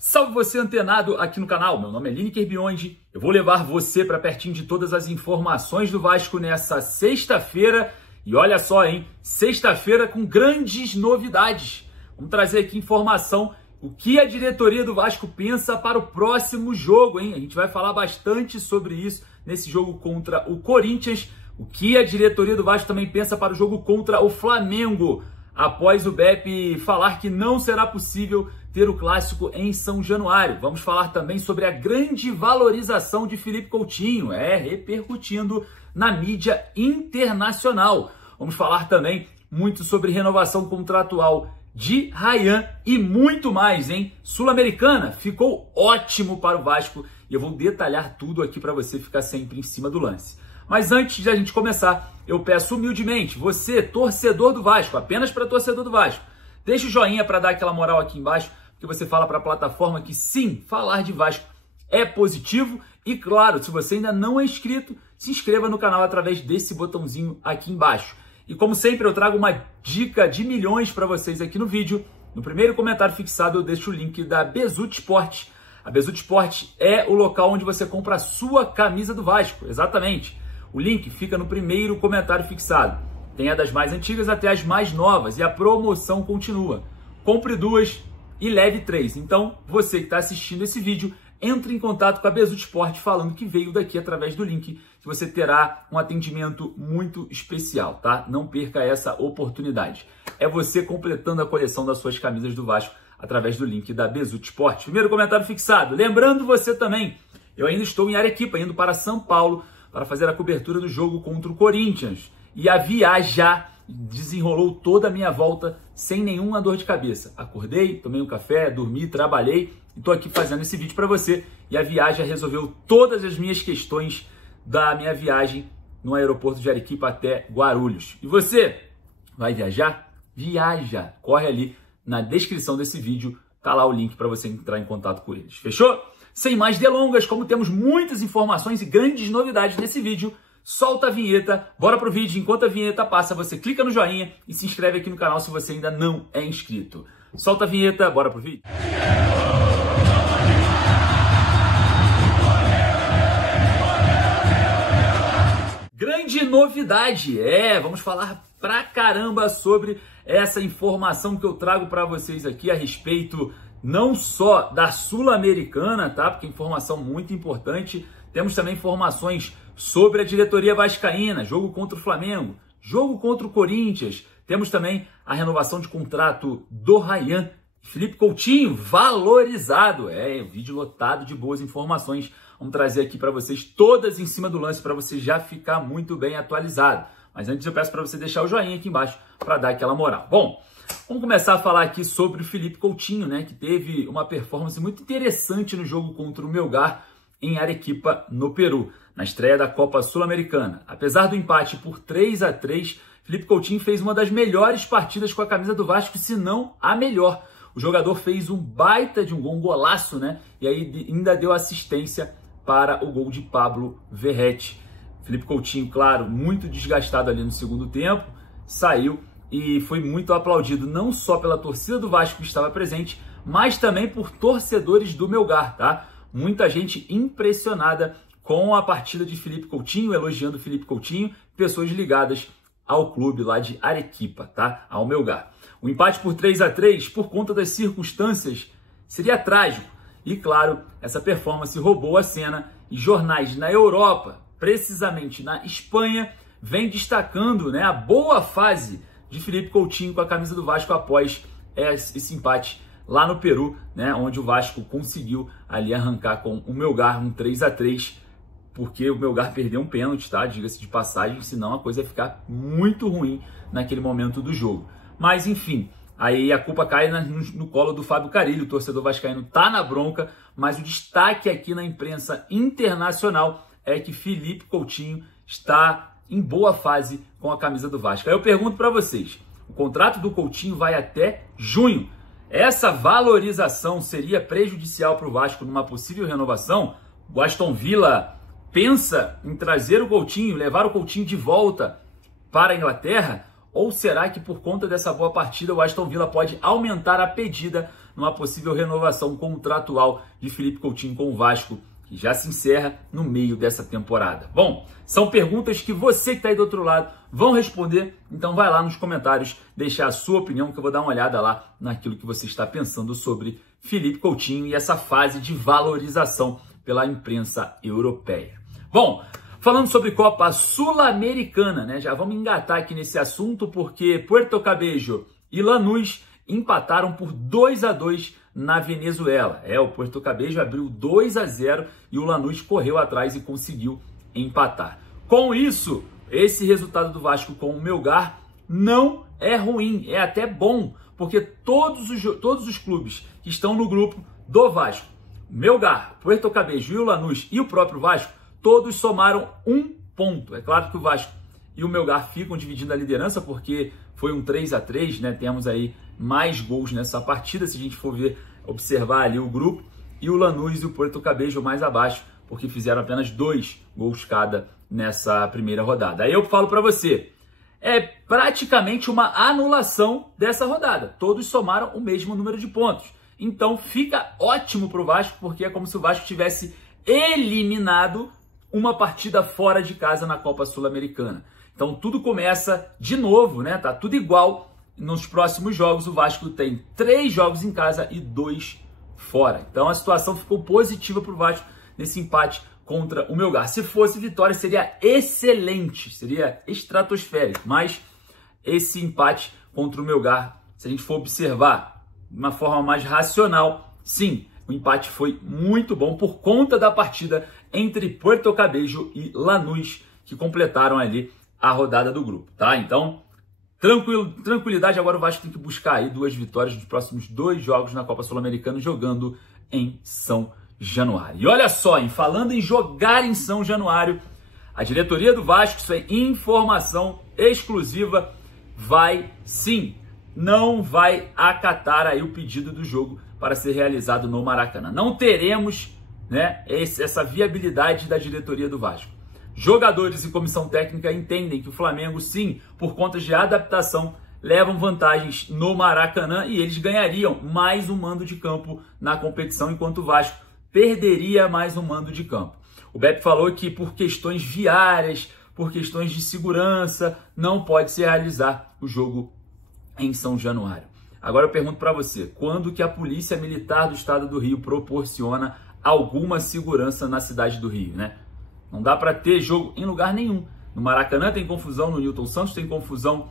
Salve você antenado aqui no canal, meu nome é Lineker Biondi, eu vou levar você para pertinho de todas as informações do Vasco nessa sexta-feira. E olha só, hein, sexta-feira com grandes novidades. Vamos trazer aqui informação, o que a diretoria do Vasco pensa para o próximo jogo, hein? A gente vai falar bastante sobre isso nesse jogo contra o Corinthians, o que a diretoria do Vasco também pensa para o jogo contra o Flamengo, após o BEP falar que não será possível ter o clássico em São Januário. Vamos falar também sobre a grande valorização de Felipe Coutinho, repercutindo na mídia internacional. Vamos falar também muito sobre renovação contratual de Ryan e muito mais, hein? Sul-Americana ficou ótimo para o Vasco e eu vou detalhar tudo aqui para você ficar sempre em cima do lance. Mas antes de a gente começar, eu peço humildemente, você, torcedor do Vasco, apenas para torcedor do Vasco, deixa o joinha para dar aquela moral aqui embaixo, que você fala para a plataforma que sim, falar de Vasco é positivo. E claro, se você ainda não é inscrito, se inscreva no canal através desse botãozinho aqui embaixo. E como sempre, eu trago uma dica de milhões para vocês aqui no vídeo. No primeiro comentário fixado eu deixo o link da Bezutti Sport. A Bezutti Sport é o local onde você compra a sua camisa do Vasco, exatamente. O link fica no primeiro comentário fixado. Tem a das mais antigas até as mais novas e a promoção continua. Compre duas e leve 3. Então, você que está assistindo esse vídeo, entre em contato com a Bezutti Sport falando que veio daqui através do link, que você terá um atendimento muito especial, tá? Não perca essa oportunidade. É você completando a coleção das suas camisas do Vasco através do link da Bezutti Sport. Primeiro comentário fixado. Lembrando você também, eu ainda estou em Arequipa, indo para São Paulo para fazer a cobertura do jogo contra o Corinthians. E a viagem desenrolou toda a minha volta sem nenhuma dor de cabeça. Acordei, tomei um café, dormi, trabalhei e estou aqui fazendo esse vídeo para você. E a viagem resolveu todas as minhas questões da minha viagem no aeroporto de Arequipa até Guarulhos. E você vai viajar? Viaja! Corre ali na descrição desse vídeo, tá lá o link para você entrar em contato com eles. Fechou? Sem mais delongas, como temos muitas informações e grandes novidades nesse vídeo, solta a vinheta, bora pro vídeo. Enquanto a vinheta passa, você clica no joinha e se inscreve aqui no canal se você ainda não é inscrito. Solta a vinheta, bora pro vídeo. Grande novidade, vamos falar pra caramba sobre essa informação que eu trago para vocês aqui a respeito não só da Sul-Americana, tá? Porque informação muito importante. Temos também informações sobre a diretoria vascaína, jogo contra o Flamengo, jogo contra o Corinthians. Temos também a renovação de contrato do Ryan. Felipe Coutinho valorizado. Um vídeo lotado de boas informações. Vamos trazer aqui para vocês todas em cima do lance para você já ficar muito bem atualizado. Mas antes eu peço para você deixar o joinha aqui embaixo para dar aquela moral. Bom, vamos começar a falar aqui sobre o Felipe Coutinho, né, que teve uma performance muito interessante no jogo contra o Melgar em Arequipa, no Peru, na estreia da Copa Sul-Americana. Apesar do empate por 3-3, Felipe Coutinho fez uma das melhores partidas com a camisa do Vasco, se não a melhor. O jogador fez um baita de um gol, um golaço, né? E aí ainda deu assistência para o gol de Pablo Verratti. Felipe Coutinho, claro, muito desgastado ali no segundo tempo, saiu e foi muito aplaudido, não só pela torcida do Vasco que estava presente, mas também por torcedores do Melgar, tá? Muita gente impressionada com a partida de Felipe Coutinho, elogiando Felipe Coutinho, pessoas ligadas ao clube lá de Arequipa, tá? Ao Melgar. O empate por 3-3, por conta das circunstâncias, seria trágico. E claro, essa performance roubou a cena e jornais na Europa, precisamente na Espanha, vem destacando, né, a boa fase de Felipe Coutinho com a camisa do Vasco após esse empate lá no Peru, né, onde o Vasco conseguiu ali arrancar com o Melgar um 3-3, porque o Melgar perdeu um pênalti, tá? Diga-se de passagem, senão a coisa ia ficar muito ruim naquele momento do jogo. Mas enfim, aí a culpa cai no colo do Fábio Carille, o torcedor vascaíno tá na bronca, mas o destaque aqui na imprensa internacional é que Felipe Coutinho está em boa fase com a camisa do Vasco. Aí eu pergunto para vocês, o contrato do Coutinho vai até junho. Essa valorização seria prejudicial para o Vasco numa possível renovação? O Aston Villa pensa em trazer o Coutinho, levar o Coutinho de volta para a Inglaterra? Ou será que por conta dessa boa partida o Aston Villa pode aumentar a pedida numa possível renovação contratual de Felipe Coutinho com o Vasco, que já se encerra no meio dessa temporada. Bom, são perguntas que você que está aí do outro lado vão responder, então vai lá nos comentários deixar a sua opinião, que eu vou dar uma olhada lá naquilo que você está pensando sobre Felipe Coutinho e essa fase de valorização pela imprensa europeia. Bom, falando sobre Copa Sul-Americana, né? Já vamos engatar aqui nesse assunto, porque Puerto Cabello e Lanús empataram por 2-2 na Venezuela. O Puerto Cabello abriu 2-0 e o Lanús correu atrás e conseguiu empatar. Com isso, esse resultado do Vasco com o Melgar não é ruim, é até bom, porque todos os clubes que estão no grupo do Vasco, Melgar, Puerto Cabello e o Lanús e o próprio Vasco, todos somaram 1 ponto. É claro que o Vasco e o Melgar ficam dividindo a liderança, porque foi um 3-3, né? Temos aí mais gols nessa partida, se a gente for observar ali o grupo, e o Lanús e o Puerto Cabello mais abaixo, porque fizeram apenas 2 gols cada nessa primeira rodada. Aí eu falo para você, é praticamente uma anulação dessa rodada. Todos somaram o mesmo número de pontos. Então fica ótimo para o Vasco, porque é como se o Vasco tivesse eliminado uma partida fora de casa na Copa Sul-Americana. Então tudo começa de novo, né? Tá tudo igual. Nos próximos jogos o Vasco tem 3 jogos em casa e 2 fora. Então a situação ficou positiva para o Vasco nesse empate contra o Melgar. Se fosse vitória seria excelente, seria estratosférico. Mas esse empate contra o Melgar, se a gente for observar de uma forma mais racional, sim, o empate foi muito bom por conta da partida entre Puerto Cabello e Lanús, que completaram ali a rodada do grupo, tá? Então, tranquilidade, agora o Vasco tem que buscar aí 2 vitórias nos próximos 2 jogos na Copa Sul-Americana, jogando em São Januário. E olha só, falando em jogar em São Januário, a diretoria do Vasco, isso é informação exclusiva, vai sim, não vai acatar aí o pedido do jogo para ser realizado no Maracanã. Não teremos, né, essa viabilidade da diretoria do Vasco. Jogadores e comissão técnica entendem que o Flamengo, sim, por conta de adaptação, levam vantagens no Maracanã e eles ganhariam mais um mando de campo na competição, enquanto o Vasco perderia mais um mando de campo. O Beppe falou que por questões viárias, por questões de segurança, não pode se realizar o jogo em São Januário. Agora eu pergunto para você, quando que a Polícia Militar do Estado do Rio proporciona alguma segurança na cidade do Rio, né? Não dá para ter jogo em lugar nenhum. No Maracanã tem confusão, no Newton Santos tem confusão,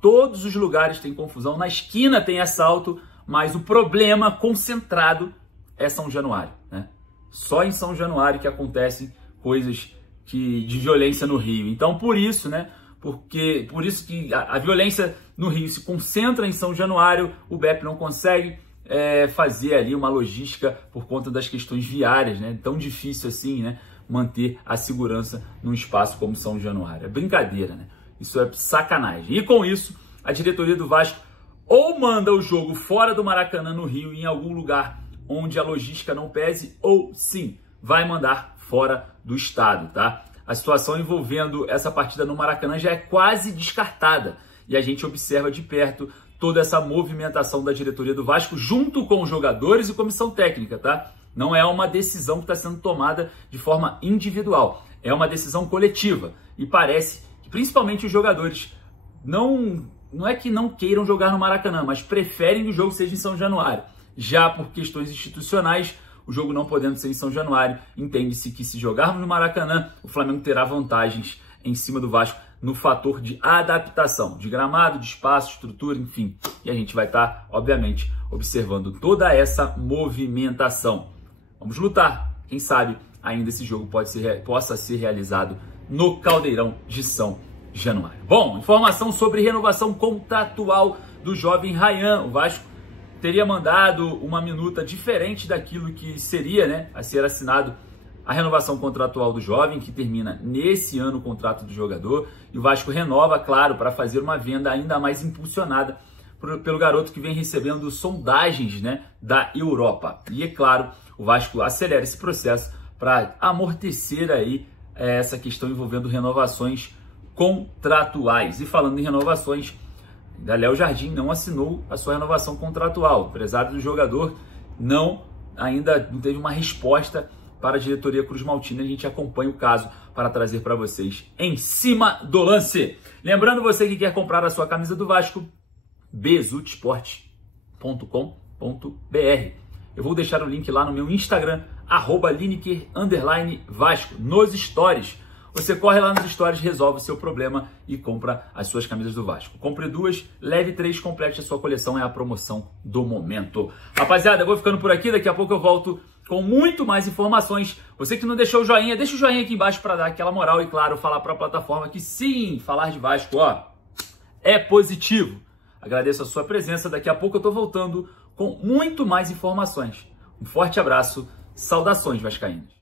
todos os lugares tem confusão, na esquina tem assalto, mas o problema concentrado é São Januário, né? Só em São Januário que acontecem coisas de violência no Rio. Então por isso, né? Por isso que a violência no Rio se concentra em São Januário, o BEP não consegue fazer ali uma logística por conta das questões viárias, né? Tão difícil assim, né? Manter a segurança num espaço como São Januário. É brincadeira, né? Isso é sacanagem. E com isso, a diretoria do Vasco ou manda o jogo fora do Maracanã no Rio, em algum lugar onde a logística não pese, ou sim, vai mandar fora do estado, tá? A situação envolvendo essa partida no Maracanã já é quase descartada e a gente observa de perto toda essa movimentação da diretoria do Vasco junto com os jogadores e comissão técnica, tá? Não é uma decisão que está sendo tomada de forma individual, é uma decisão coletiva e parece que principalmente os jogadores não é que não queiram jogar no Maracanã, mas preferem que o jogo seja em São Januário. Já por questões institucionais, o jogo não podendo ser em São Januário, entende-se que se jogarmos no Maracanã, o Flamengo terá vantagens em cima do Vasco no fator de adaptação, de gramado, de espaço, estrutura, enfim. E a gente vai estar, obviamente, observando toda essa movimentação. Vamos lutar. Quem sabe ainda esse jogo possa ser realizado no Caldeirão de São Januário. Bom, informação sobre renovação contratual do jovem Ryan. O Vasco teria mandado uma minuta diferente daquilo que seria, né, a ser assinado a renovação contratual do jovem, que termina nesse ano o contrato do jogador. E o Vasco renova, claro, para fazer uma venda ainda mais impulsionada pelo garoto que vem recebendo sondagens, né, da Europa. E é claro, o Vasco acelera esse processo para amortecer aí essa questão envolvendo renovações contratuais. E falando em renovações, Léo Jardim não assinou a sua renovação contratual. O empresário do jogador ainda não teve uma resposta para a diretoria Cruz Maltina. A gente acompanha o caso para trazer para vocês em cima do lance. Lembrando você que quer comprar a sua camisa do Vasco, bezutsport.com.br. Eu vou deixar o link lá no meu Instagram, @Lineker_Vasco, nos stories. Você corre lá nos stories, resolve o seu problema e compra as suas camisas do Vasco. Compre 2, leve 3, complete a sua coleção, é a promoção do momento. Rapaziada, eu vou ficando por aqui, daqui a pouco eu volto com muito mais informações. Você que não deixou o joinha, deixa o joinha aqui embaixo para dar aquela moral e, claro, falar para a plataforma que sim, falar de Vasco, é positivo. Agradeço a sua presença, daqui a pouco eu tô voltando com muito mais informações. Um forte abraço, saudações vascaínas.